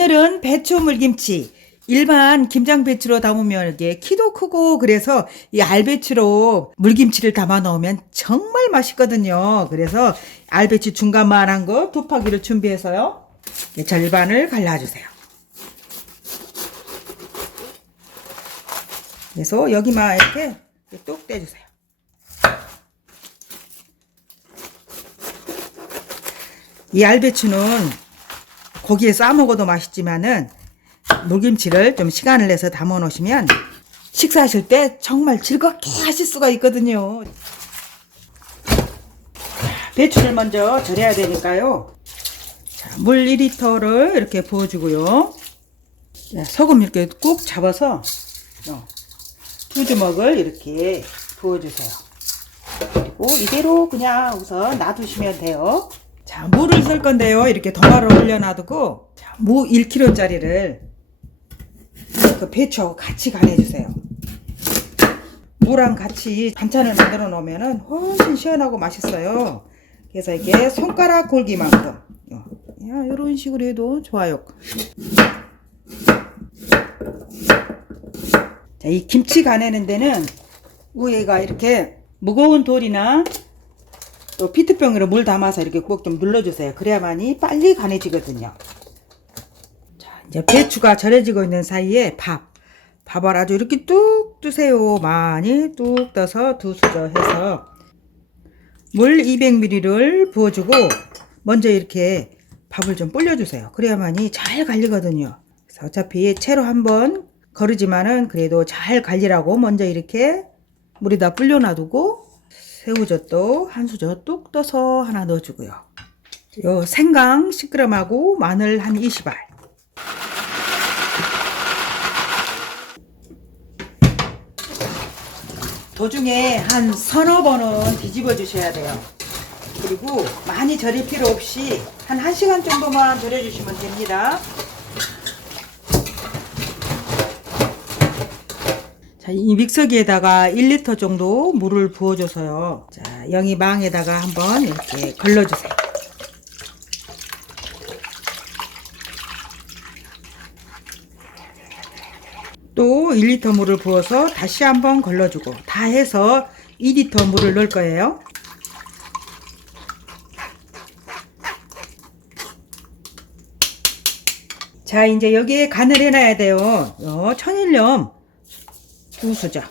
오늘은 배추 물김치. 일반 김장 배추로 담으면 이게 키도 크고 그래서 이 알배추로 물김치를 담아 넣으면 정말 맛있거든요. 그래서 알배추 중간만한 거 2파기를 준비해서요. 절반을 갈라주세요. 그래서 여기만 이렇게 뚝 떼주세요. 이 알배추는 고기에 싸 먹어도 맛있지만은 물김치를 좀 시간을 내서 담아 놓으시면 식사하실 때 정말 즐겁게 하실 수가 있거든요. 배추를 먼저 절여야 되니까요. 자, 물 2리터를 이렇게 부어주고요. 소금 이렇게 꾹 잡아서 2주먹을 이렇게 부어주세요. 그리고 이대로 그냥 우선 놔두시면 돼요. 자, 무를 쓸 건데요. 이렇게 도마를 올려놔두고 무 1kg짜리를 그 배추하고 같이 간해주세요. 무랑 같이 반찬을 만들어 놓으면 훨씬 시원하고 맛있어요. 그래서 이게 손가락 골기만큼 이런 식으로 해도 좋아요. 자, 이 김치 간하는 데는 위에가 이렇게 무거운 돌이나 또 피트병으로 물 담아서 이렇게 꼭 좀 눌러주세요. 그래야만이 빨리 간해지거든요. 자, 이제 배추가 절여지고 있는 사이에 밥을 아주 이렇게 뚝 뜨세요. 많이 뚝 떠서 2수저 해서 물 200ml를 부어주고 먼저 이렇게 밥을 좀 불려주세요. 그래야만이 잘 갈리거든요. 그래서 어차피 채로 한번 거르지만은 그래도 잘 갈리라고 먼저 이렇게 물에다 불려 놔두고 새우젓도 1수저 뚝 떠서 하나 넣어주고요. 요 생강 10g하고 마늘 한 20알. 도중에 한 서너 번은 뒤집어 주셔야 돼요. 그리고 많이 절일 필요 없이 한 1시간 정도만 절여 주시면 됩니다. 자, 이 믹서기에다가 1리터 정도 물을 부어줘서요. 자, 영이망에다가 한번 이렇게 걸러주세요. 또 1리터 물을 부어서 다시 한번 걸러주고 다 해서 2리터 물을 넣을 거예요. 자, 이제 여기에 간을 해놔야 돼요. 천일염 2수저.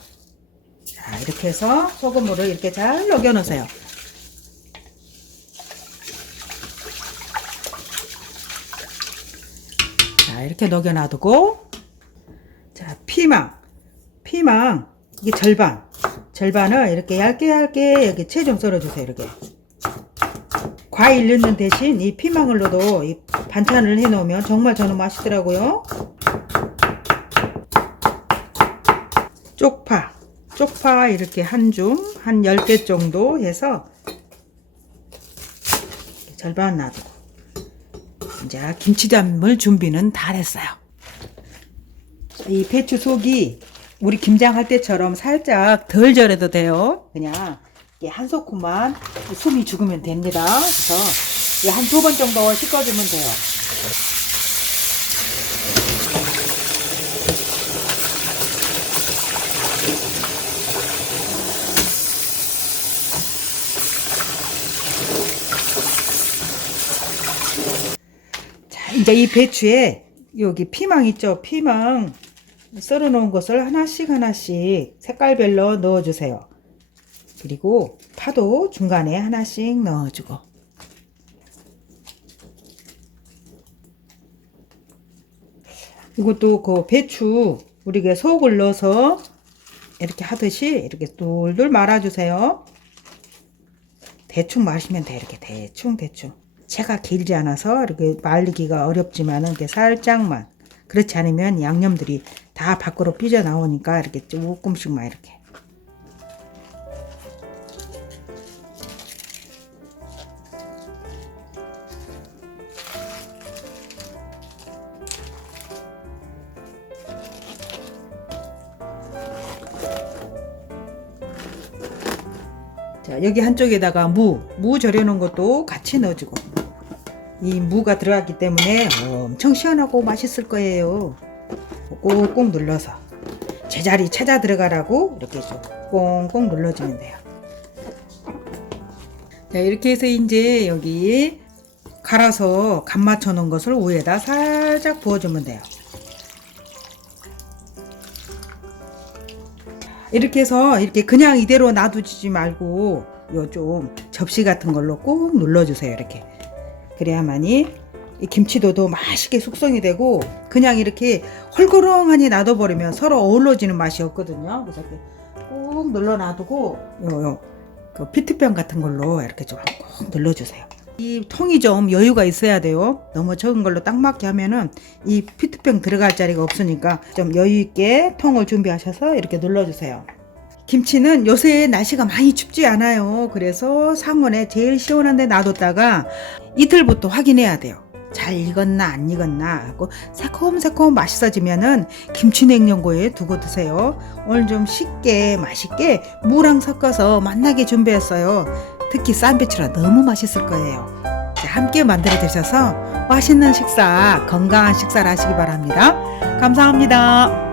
자, 이렇게 해서 소금물을 이렇게 잘 녹여 놓으세요. 자, 이렇게 녹여 놔두고, 자, 피망 이게 절반을 이렇게 얇게 여기 채 좀 썰어주세요. 이렇게 과일 넣는 대신 이 피망을 넣어도 이 반찬을 해 놓으면 정말 저는 맛있더라고요. 쪽파 이렇게 한 10개 정도 해서 절반 놔두고 이제 김치 담을 준비는 다 됐어요. 이 배추 속이 우리 김장할 때처럼 살짝 덜 절여도 돼요. 그냥 한 소쿠만 숨이 죽으면 됩니다. 그래서 한 2번 정도 씻어주면 돼요. 자, 이제 이 배추에 여기 피망 있죠? 피망 썰어 놓은 것을 하나씩 색깔별로 넣어주세요. 그리고 파도 중간에 하나씩 넣어주고 이것도 그 배추 우리가 속을 넣어서 이렇게 하듯이 이렇게 돌돌 말아주세요. 대충 마시면 돼. 이렇게 대충 채가 길지 않아서 이렇게 말리기가 어렵지만은 이렇게 살짝만, 그렇지 않으면 양념들이 다 밖으로 삐져 나오니까 이렇게 조금씩만 이렇게. 자, 여기 한쪽에다가 무 절여 놓은 것도 같이 넣어주고 이 무가 들어갔기 때문에 엄청 시원하고 맛있을 거예요. 꾹꾹 눌러서 제자리 찾아 들어가라고 이렇게 좀 꽁꽁 눌러주면 돼요. 자, 이렇게 해서 이제 여기 갈아서 간 맞춰 놓은 것을 위에다 살짝 부어주면 돼요. 이렇게 해서 이렇게 그냥 이대로 놔두지 말고 요 좀 접시 같은 걸로 꾹 눌러주세요. 이렇게 그래야만이 이 김치도 더 맛있게 숙성이 되고, 그냥 이렇게 헐거렁하니 놔둬버리면 서로 어우러지는 맛이 없거든요. 그래서 이렇게 꾹 눌러 놔두고 그 피트병 같은 걸로 이렇게 좀 꾹 눌러주세요. 이 통이 좀 여유가 있어야 돼요. 너무 적은 걸로 딱 맞게 하면은 이 피트병 들어갈 자리가 없으니까 좀 여유 있게 통을 준비하셔서 이렇게 눌러주세요. 김치는 요새 날씨가 많이 춥지 않아요. 그래서 상온에 제일 시원한 데 놔뒀다가 이틀부터 확인해야 돼요. 잘 익었나 안 익었나 하고 새콤새콤 맛있어지면은 김치 냉장고에 두고 드세요. 오늘 좀 쉽게 맛있게 무랑 섞어서 맛나게 준비했어요. 특히 쌈배추라 너무 맛있을 거예요. 함께 만들어 드셔서 맛있는 식사, 건강한 식사를 하시기 바랍니다. 감사합니다.